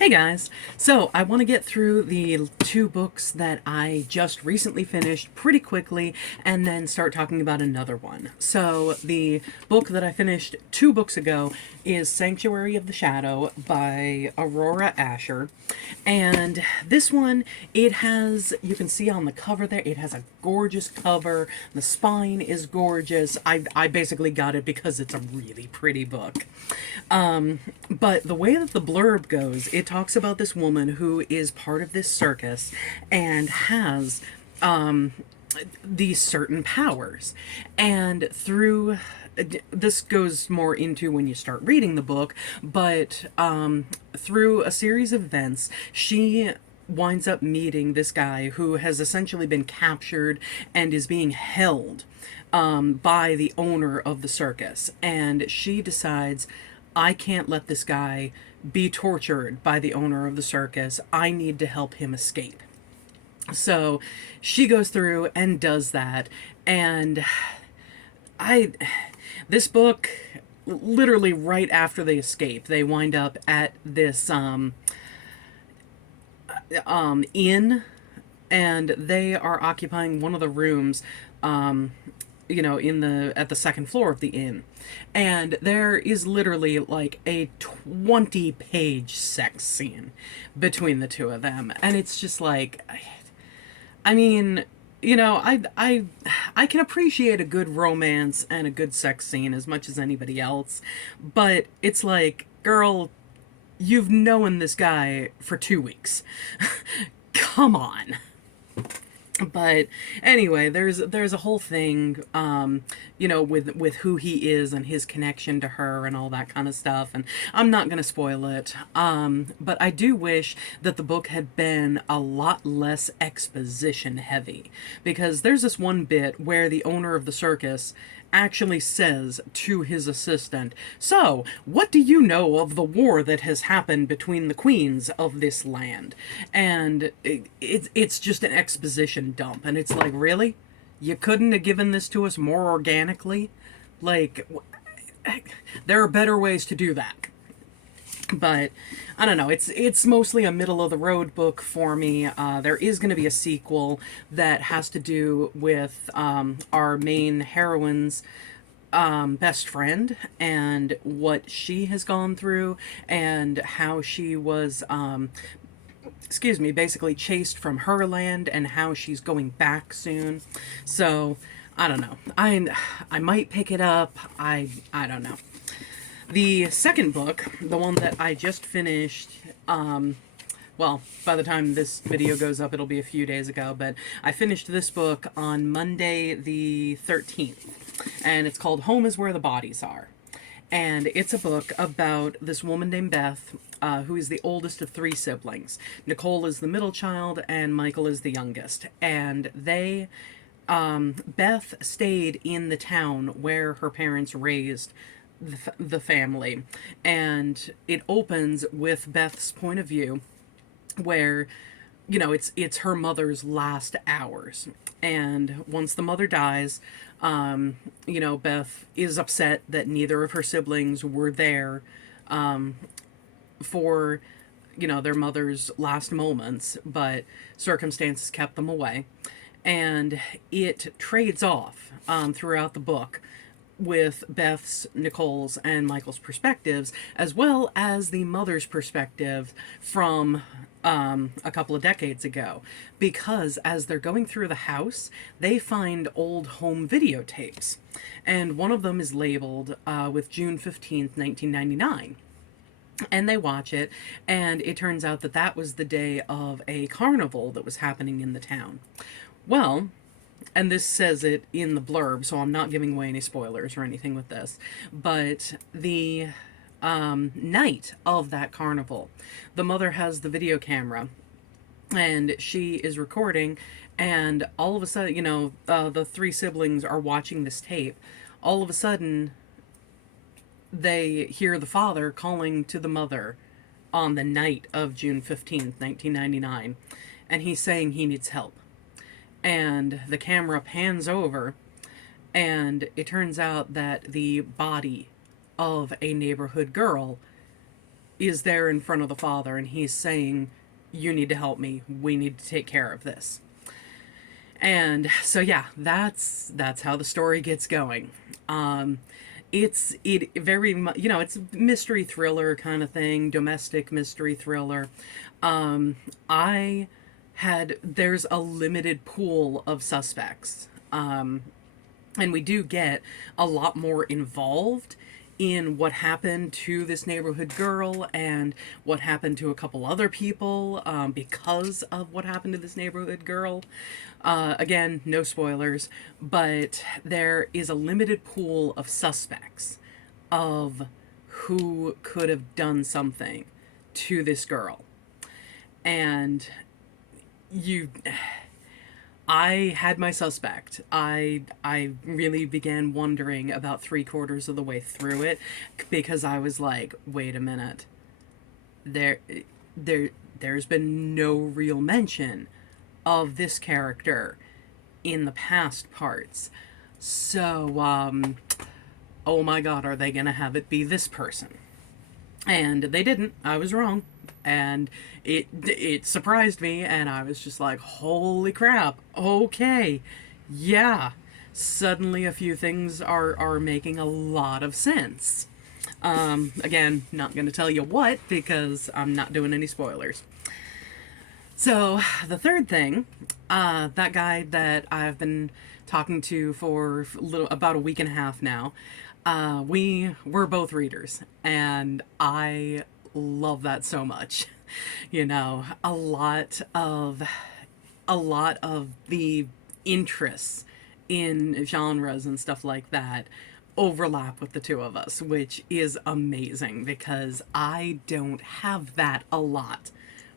Hey guys! So, I want to get through the two books that I just recently finished pretty quickly and then start talking about another one. So, the book that I finished 2 books ago is Sanctuary of the Shadow by Aurora Asher. And this one, it has, you can see on the cover there, it has a gorgeous cover. The spine is gorgeous. I basically got it because it's a really pretty book. But the way that the blurb goes, it talks about this woman who is part of this circus and has these certain powers. And through this goes more into when you start reading the book, but through a series of events, she winds up meeting this guy who has essentially been captured and is being held by the owner of the circus. And she decides, I can't let this guy be tortured by the owner of the circus. I need to help him escape. So she goes through and does that. And I, this book, literally right after they escape, they wind up at this inn, and they are occupying one of the rooms, at the second floor of the inn. And there is literally like a 20-page sex scene between the two of them. And it's just like, I mean, I can appreciate a good romance and a good sex scene as much as anybody else, but it's like, girl, you've known this guy for 2 weeks. Come on. But anyway, there's a whole thing, with who he is and his connection to her and all that kind of stuff. And I'm not gonna spoil it. But I do wish that the book had been a lot less exposition heavy, because there's this one bit where the owner of the circus actually says to his assistant, "So, what do you know of the war that has happened between the queens of this land?" And it's just an exposition dump. And it's like, really? You couldn't have given this to us more organically? Like, there are better ways to do that. But I don't know, it's mostly a middle of the road book for me. There is going to be a sequel that has to do with our main heroine's best friend and what she has gone through, and how she was basically chased from her land, and how she's going back soon. So I don't know, I might pick it up. I don't know. The second book, the one that I just finished, well, by the time this video goes up, it'll be a few days ago, but I finished this book on Monday the 13th, and it's called Home is Where the Bodies Are. And it's a book about this woman named Beth, who is the oldest of 3 siblings. Nicole is the middle child, and Michael is the youngest. And Beth stayed in the town where her parents raised the family, and it opens with Beth's point of view, where it's her mother's last hours. And once the mother dies, Beth is upset that neither of her siblings were there for their mother's last moments, but circumstances kept them away. And it trades off throughout the book with Beth's, Nicole's, and Michael's perspectives, as well as the mother's perspective from a couple of decades ago. Because as they're going through the house, they find old home videotapes. And one of them is labeled with June 15th, 1999. And they watch it, and it turns out that that was the day of a carnival that was happening in the town. Well, and this says it in the blurb, so I'm not giving away any spoilers or anything with this, but the night of that carnival, the mother has the video camera, and she is recording, and all of a sudden, the 3 siblings are watching this tape. All of a sudden, they hear the father calling to the mother on the night of June 15th, 1999, and he's saying he needs help. And the camera pans over, and it turns out that the body of a neighborhood girl is there in front of the father, and he's saying, you need to help me, we need to take care of this. And so yeah, that's how the story gets going. It very much, it's a mystery thriller kind of thing, domestic mystery thriller. I had There's a limited pool of suspects, and we do get a lot more involved in what happened to this neighborhood girl and what happened to a couple other people, because of what happened to this neighborhood girl. Again, no spoilers, but there is a limited pool of suspects of who could have done something to this girl. And you I had my suspect. I really began wondering about 3/4 of the way through it, because I was like, wait a minute. There there's been no real mention of this character in the past parts. So oh my god, are they going to have it be this person? And they didn't. I was wrong. And it surprised me, and I was just like, holy crap, okay, yeah, suddenly a few things are making a lot of sense. Again, not going to tell you what, because I'm not doing any spoilers. So the third thing, that guy that I've been talking to for about a week and a half now, we're both readers, and I love that so much. A lot of the interests in genres and stuff like that overlap with the two of us, which is amazing, because I don't have that a lot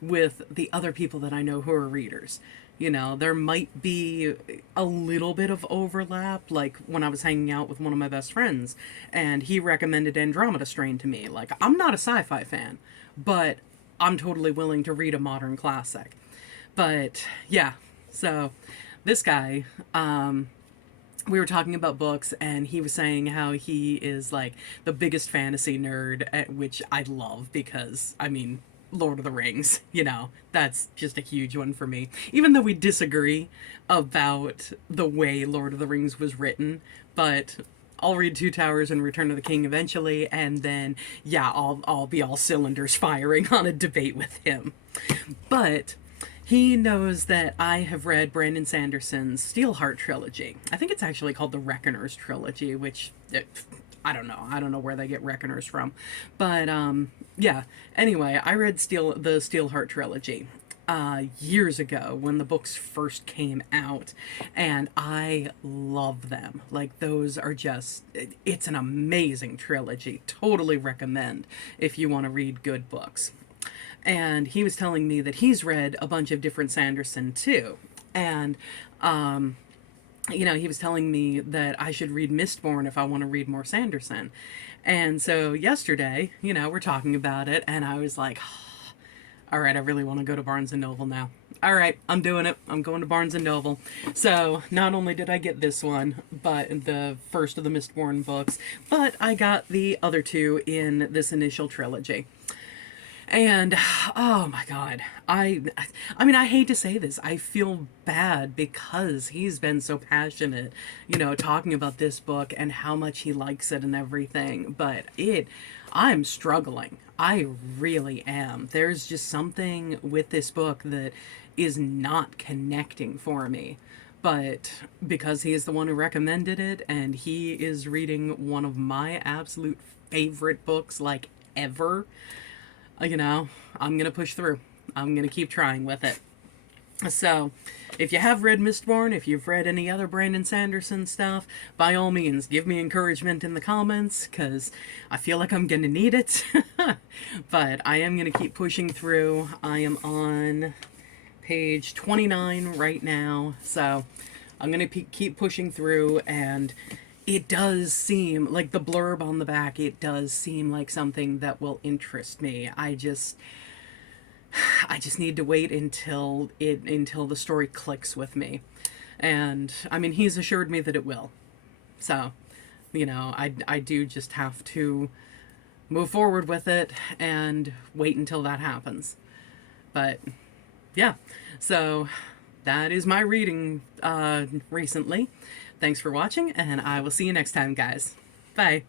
with the other people that I know who are readers. There might be a little bit of overlap, like when I was hanging out with one of my best friends, and he recommended Andromeda Strain to me. Like, I'm not a sci-fi fan, but I'm totally willing to read a modern classic. But yeah, so this guy, we were talking about books, and he was saying how he is like the biggest fantasy nerd, which I love, because Lord of the Rings, that's just a huge one for me. Even though we disagree about the way Lord of the Rings was written, but I'll read Two Towers and Return of the King eventually, and then, yeah, I'll be all cylinders firing on a debate with him. But he knows that I have read Brandon Sanderson's Steelheart trilogy. I think it's actually called the Reckoners trilogy, which I don't know. I don't know where they get Reckoners from. But yeah. Anyway, I read the Steelheart trilogy years ago when the books first came out, and I love them. Like, those are just, it's an amazing trilogy. Totally recommend if you want to read good books. And he was telling me that he's read a bunch of different Sanderson too. And he was telling me that I should read Mistborn if I want to read more Sanderson. And so yesterday, we're talking about it, and I was like, all right, I really want to go to Barnes & Noble now. All right, I'm doing it. I'm going to Barnes & Noble. So not only did I get this one, but the first of the Mistborn books, but I got the other two in this initial trilogy. And oh my god, I hate to say this, I feel bad, because he's been so passionate, talking about this book and how much he likes it and everything, but I'm struggling. I really am. There's just something with this book that is not connecting for me. But because he is the one who recommended it, and he is reading one of my absolute favorite books, like, ever, I'm going to push through. I'm going to keep trying with it. So, if you have read Mistborn, if you've read any other Brandon Sanderson stuff, by all means, give me encouragement in the comments, because I feel like I'm going to need it. But I am going to keep pushing through. I am on page 29 right now, so I'm going to keep pushing through, and it does seem like the blurb on the back, it does seem like something that will interest me. I just need to wait until the story clicks with me. And he's assured me that it will. So, I do just have to move forward with it and wait until that happens. But yeah, so that is my reading recently. Thanks for watching, and I will see you next time, guys. Bye.